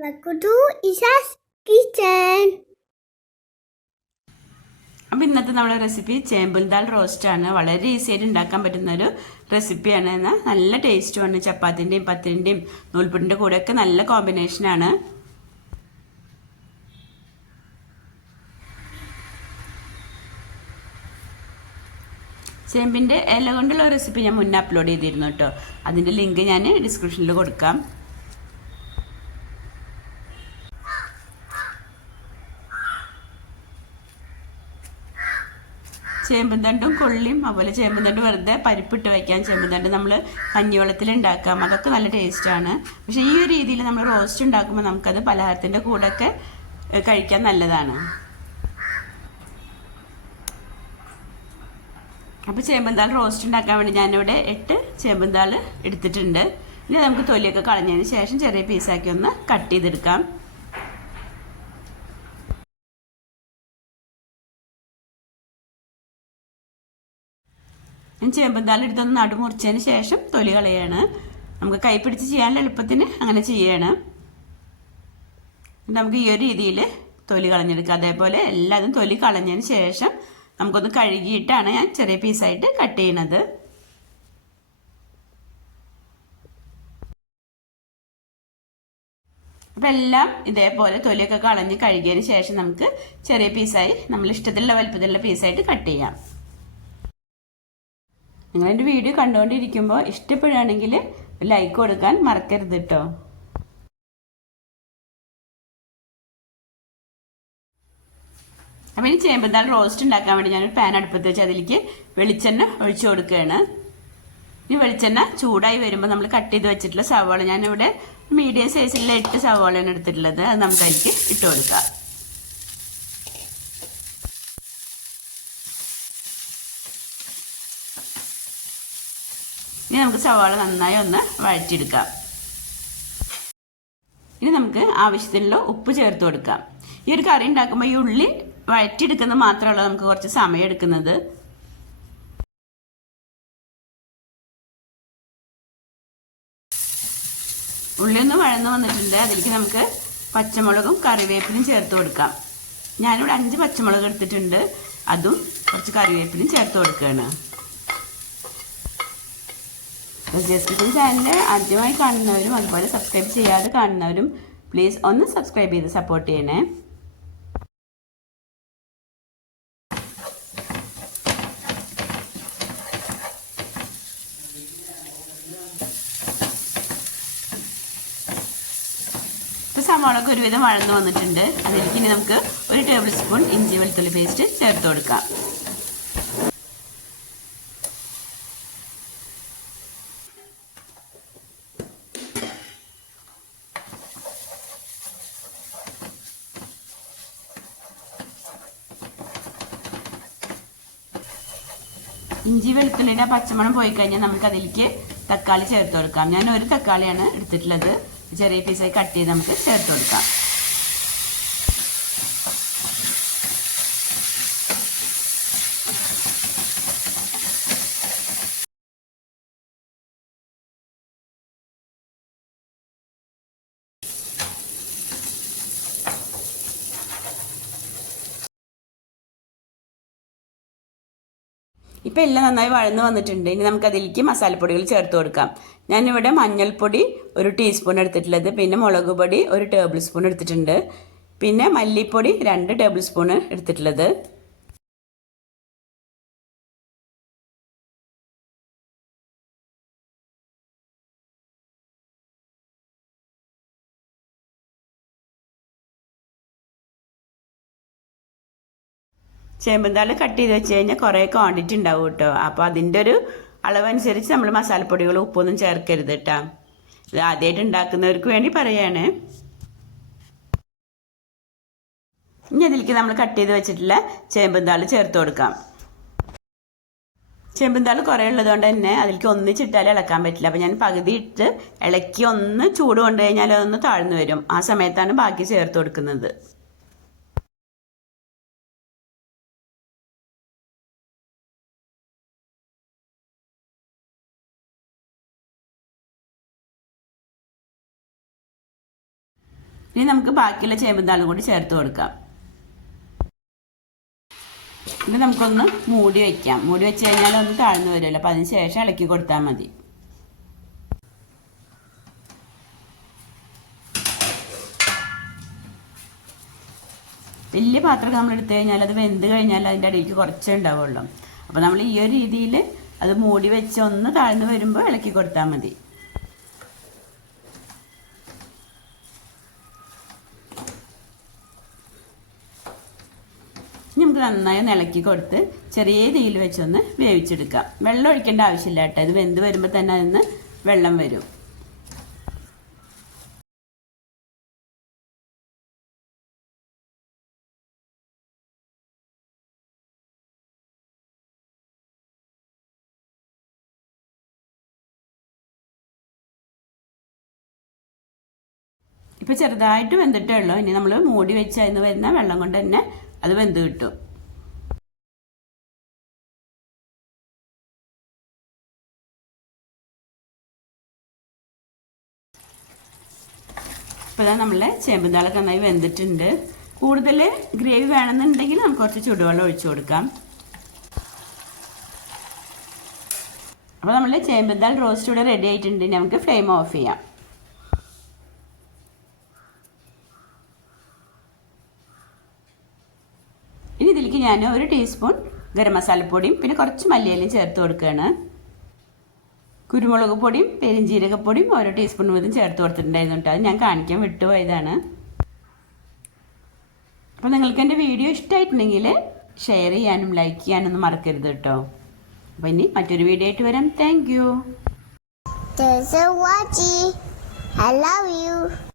Welcome to Isha's Kitchen. അപ്പോൾ ഇന്നത്തെ നമ്മുടെ റെസിപ്പി ചേമ്പും ദാൽ റോസ്റ്റാണ്. വളരെ ഈസി ആയിട്ട് ഉണ്ടാക്കാൻ പറ്റുന്നൊരു റെസിപ്പിയാണ്. എന്നാൽ നല്ല ടേസ്റ്റുമാണ്. ചപ്പാത്തിൻ്റെയും പത്തിരിൻ്റെയും നൂൽപുട്ടിൻ്റെ കൂടെയൊക്കെ നല്ല കോമ്പിനേഷനാണ്. ചേമ്പിൻ്റെ ഇല കൊണ്ടുള്ള റെസിപ്പി ഞാൻ മുന്നേ അപ്ലോഡ് ചെയ്തിരുന്നു കേട്ടോ. അതിൻ്റെ ലിങ്ക് ഞാൻ ഡിസ്ക്രിപ്ഷനിൽ കൊടുക്കാം. ചേമ്പും തണ്ടും കൊള്ളിയും അതുപോലെ ചേമ്പും തണ്ട് വെറുതെ പരിപ്പിട്ട് വയ്ക്കാം. ചേമ്പും തണ്ട് നമ്മൾ കഞ്ഞിവെള്ളത്തിൽ ഉണ്ടാക്കാം, അതൊക്കെ നല്ല ടേസ്റ്റാണ്. പക്ഷേ ഈ ഒരു രീതിയിൽ നമ്മൾ റോസ്റ്റ് ഉണ്ടാക്കുമ്പോൾ നമുക്കത് പലഹാരത്തിൻ്റെ കൂടെയൊക്കെ കഴിക്കാൻ നല്ലതാണ്. അപ്പോൾ ചേമ്പന്താൾ റോസ്റ്റ് ഉണ്ടാക്കാൻ വേണ്ടി ഞാനിവിടെ 8 ചേമ്പന്താൾ എടുത്തിട്ടുണ്ട്. ഇനി നമുക്ക് തൊലിയൊക്കെ കളഞ്ഞതിന് ശേഷം ചെറിയ പീസാക്കി ഒന്ന് കട്ട് ചെയ്തെടുക്കാം. ഞാൻ ചേമ്പന്താൾ എടുത്തൊന്ന് നടുമുറിച്ചതിന് ശേഷം തൊലി കളയാണ്. നമുക്ക് കൈ പിടിച്ച് ചെയ്യാനുള്ള എളുപ്പത്തിന് അങ്ങനെ ചെയ്യണം. നമുക്ക് ഈ ഒരു രീതിയിൽ തൊലി കളഞ്ഞെടുക്കാം. അതേപോലെ എല്ലാതും തൊലി കളഞ്ഞതിന് ശേഷം നമുക്കൊന്ന് കഴുകിയിട്ടാണ് ഞാൻ ചെറിയ പീസായിട്ട് കട്ട് ചെയ്യണത്. അപ്പം എല്ലാം ഇതേപോലെ തൊലിയൊക്കെ കളഞ്ഞ് കഴുകിയതിന് ശേഷം നമുക്ക് ചെറിയ പീസായി നമ്മൾ ഇഷ്ടത്തിലുള്ള വലുപ്പത്തിലുള്ള പീസായിട്ട് കട്ട് ചെയ്യാം. നിങ്ങൾ എൻ്റെ വീഡിയോ കണ്ടുകൊണ്ടിരിക്കുമ്പോൾ ഇഷ്ടപ്പെടുകയാണെങ്കിൽ ലൈക്ക് കൊടുക്കാൻ മറക്കരുത് കേട്ടോ. അപ്പോൾ ഇനി ചേമ്പന്താൾ റോസ്റ്റ് ഉണ്ടാക്കാൻ വേണ്ടി ഞാനൊരു പാൻ അടുപ്പത്ത് വെച്ച് അതിലേക്ക് വെളിച്ചെണ്ണ ഒഴിച്ചു കൊടുക്കുകയാണ്. ഇനി വെളിച്ചെണ്ണ ചൂടായി വരുമ്പോൾ നമ്മൾ കട്ട് ചെയ്ത് വെച്ചിട്ടുള്ള സവാള, ഞാനിവിടെ മീഡിയം സൈസിലുള്ള 8 സവാളയാണ് എടുത്തിട്ടുള്ളത്. അത് നമുക്ക് അതിലേക്ക് ഇട്ട് കൊടുക്കാം. ഇനി നമുക്ക് സവാള നന്നായി ഒന്ന് വഴറ്റിയെടുക്കാം. ഇനി നമുക്ക് ആവശ്യത്തിനുള്ള ഉപ്പ് ചേർത്ത് കൊടുക്കാം. ഈ ഒരു കറി ഉണ്ടാക്കുമ്പോൾ ഈ ഉള്ളി വഴറ്റിയെടുക്കുന്നത് മാത്രമല്ല നമുക്ക് കുറച്ച് സമയം എടുക്കുന്നത്. ഉള്ളി ഒന്ന് വഴന്ന് വന്നിട്ടുണ്ട്. അതിലേക്ക് നമുക്ക് പച്ചമുളകും കറിവേപ്പിലും ചേർത്ത് കൊടുക്കാം. ഞാനിവിടെ 5 പച്ചമുളക് എടുത്തിട്ടുണ്ട്. അതും കുറച്ച് കറിവേപ്പിലും ചേർത്ത് കൊടുക്കുകയാണ്. ജസ്റ്റ് ചാനൽ ആദ്യമായി കാണുന്നവരും അതുപോലെ സബ്സ്ക്രൈബ് ചെയ്യാതെ കാണുന്നവരും പ്ലീസ് ഒന്ന് സബ്സ്ക്രൈബ് ചെയ്ത് സപ്പോർട്ട് ചെയ്യണേ. സവാളൊക്കെ ഒരുവിധം വഴന്നു വന്നിട്ടുണ്ട്. അതിലേക്ക് ഇനി നമുക്ക് 1 ടേബിൾ സ്പൂൺ ഇഞ്ചി വെളുത്തുള്ളി പേസ്റ്റ് ചേർത്ത് കൊടുക്കാം. ഇഞ്ചി വെളുത്തുള്ളിയുടെ പച്ചമണം പോയി കഴിഞ്ഞാൽ നമുക്ക് അതിലേക്ക് തക്കാളി ചേർത്ത് കൊടുക്കാം. ഞാൻ 1 തക്കാളിയാണ് എടുത്തിട്ടുള്ളത്. ചെറിയ പീസായി കട്ട് ചെയ്ത് നമുക്ക് ചേർത്ത് കൊടുക്കാം. ഇപ്പം എല്ലാം നന്നായി വഴന്ന് വന്നിട്ടുണ്ട്. ഇനി നമുക്ക് അതിലേക്ക് മസാലപ്പൊടികൾ ചേർത്ത് കൊടുക്കാം. ഞാനിവിടെ മഞ്ഞൾപ്പൊടി 1 ടീസ്പൂൺ എടുത്തിട്ടുള്ളത്, പിന്നെ മുളക് പൊടി 1 ടേബിൾ സ്പൂൺ എടുത്തിട്ടുണ്ട്, പിന്നെ മല്ലിപ്പൊടി 2 ടേബിൾ സ്പൂൺ എടുത്തിട്ടുള്ളത്. ചേമ്പന്താൾ കട്ട് ചെയ്ത് വെച്ച് കഴിഞ്ഞാൽ കുറേ ക്വാണ്ടിറ്റി ഉണ്ടാവും കേട്ടോ. അപ്പോൾ അതിൻ്റെ ഒരു അളവനുസരിച്ച് നമ്മൾ മസാലപ്പൊടികൾ ഉപ്പൊന്നും ചേർക്കരുത് കേട്ടോ. ഇത് ആദ്യമായിട്ട് ഉണ്ടാക്കുന്നവർക്ക് വേണ്ടി പറയാണ്. ഇനി അതിലേക്ക് നമ്മൾ കട്ട് ചെയ്ത് വെച്ചിട്ടുള്ള ചേമ്പന്താൾ ചേർത്ത് കൊടുക്കാം. ചേമ്പന്താൾ കുറേ ഉള്ളതുകൊണ്ട് തന്നെ അതിലേക്ക് ഒന്നിച്ചിട്ടാൽ ഇളക്കാൻ പറ്റില്ല. അപ്പോൾ ഞാൻ പകുതി ഇട്ട് ഇളക്കി ഒന്ന് ചൂട് കൊണ്ട് കഴിഞ്ഞാൽ അതൊന്ന് താഴ്ന്നു വരും. ആ സമയത്താണ് ബാക്കി ചേർത്ത് കൊടുക്കുന്നത്. ഇനി നമുക്ക് ബാക്കിയുള്ള ചേമ്പും കൂടി ചേർത്ത് കൊടുക്കാം. ഇത് നമുക്കൊന്ന് മൂടി വയ്ക്കാം. മൂടി വെച്ച് കഴിഞ്ഞാൽ ഒന്ന് താഴ്ന്നു വരുമല്ലോ, അപ്പം അതിന് ശേഷം ഇളക്കി കൊടുത്താൽ മതി. വലിയ പാത്രമൊക്കെ നമ്മൾ എടുത്തു കഴിഞ്ഞാൽ അത് വെന്ത് കഴിഞ്ഞാൽ അതിൻ്റെ അടിയിലേക്ക് കുറച്ചേ ഉണ്ടാവുള്ളൂ. അപ്പോൾ നമ്മൾ ഈ ഒരു രീതിയിൽ അത് മൂടി വെച്ച് ഒന്ന് താഴ്ന്നു വരുമ്പോൾ ഇളക്കി കൊടുത്താൽ മതി. നമുക്ക് നന്നായി ഇളക്കി കൊടുത്ത് ചെറിയ തീയിൽ വെച്ചൊന്ന് വേവിച്ചെടുക്കാം. വെള്ളം ഒഴിക്കേണ്ട ആവശ്യമില്ല കേട്ടോ. ഇത് വെന്ത് വരുമ്പോൾ തന്നെ അതിന് വെള്ളം വരും. ഇപ്പോൾ ചെറുതായിട്ട് വെന്തിട്ടേ ഉള്ളൂ. ഇനി നമ്മൾ മൂടി വെച്ച് അതിന് വരുന്ന വെള്ളം കൊണ്ട് തന്നെ അത് വെന്ത് കിട്ടും. ഇപ്പോൾ നമ്മളെ ചേമ്പുംതാളൊക്കെ നന്നായി വെന്തിട്ടുണ്ട്. കൂടുതൽ ഗ്രേവി വേണമെന്നുണ്ടെങ്കിൽ നമുക്ക് കുറച്ച് ചൂടുവെള്ളം ഒഴിച്ചു കൊടുക്കാം. അപ്പോൾ നമ്മൾ ചേമ്പുംതാൾ റോസ്റ്റ് ഇവിടെ റെഡി ആയിട്ടുണ്ട്. നമുക്ക് ഫ്ലെയിം ഓഫ് ചെയ്യാം. ഇനി ഇതിലേക്ക് ഞാൻ 1 ടീസ്പൂൺ ഗരം മസാലപ്പൊടിയും പിന്നെ കുറച്ച് മല്ലിയിലയും ചേർത്ത് കൊടുക്കുകയാണ്. കുരുമുളക് പൊടിയും പെരിഞ്ജീരകപ്പൊടിയും 1 ടീസ്പൂൺ വീതം ചേർത്ത് കൊടുത്തിട്ടുണ്ടായിരുന്നു കേട്ടോ. അത് ഞാൻ കാണിക്കാൻ വിട്ടുപോയതാണ്. അപ്പോൾ നിങ്ങൾക്ക് എൻ്റെ വീഡിയോ ഇഷ്ടമായിട്ടുണ്ടെങ്കിൽ ഷെയർ ചെയ്യാനും ലൈക്ക് ചെയ്യാനൊന്നും മറക്കരുത് കേട്ടോ. അപ്പോൾ ഇനി മറ്റൊരു വീഡിയോ ആയിട്ട് വരാം. Thank you. Thanks for watching. I love you.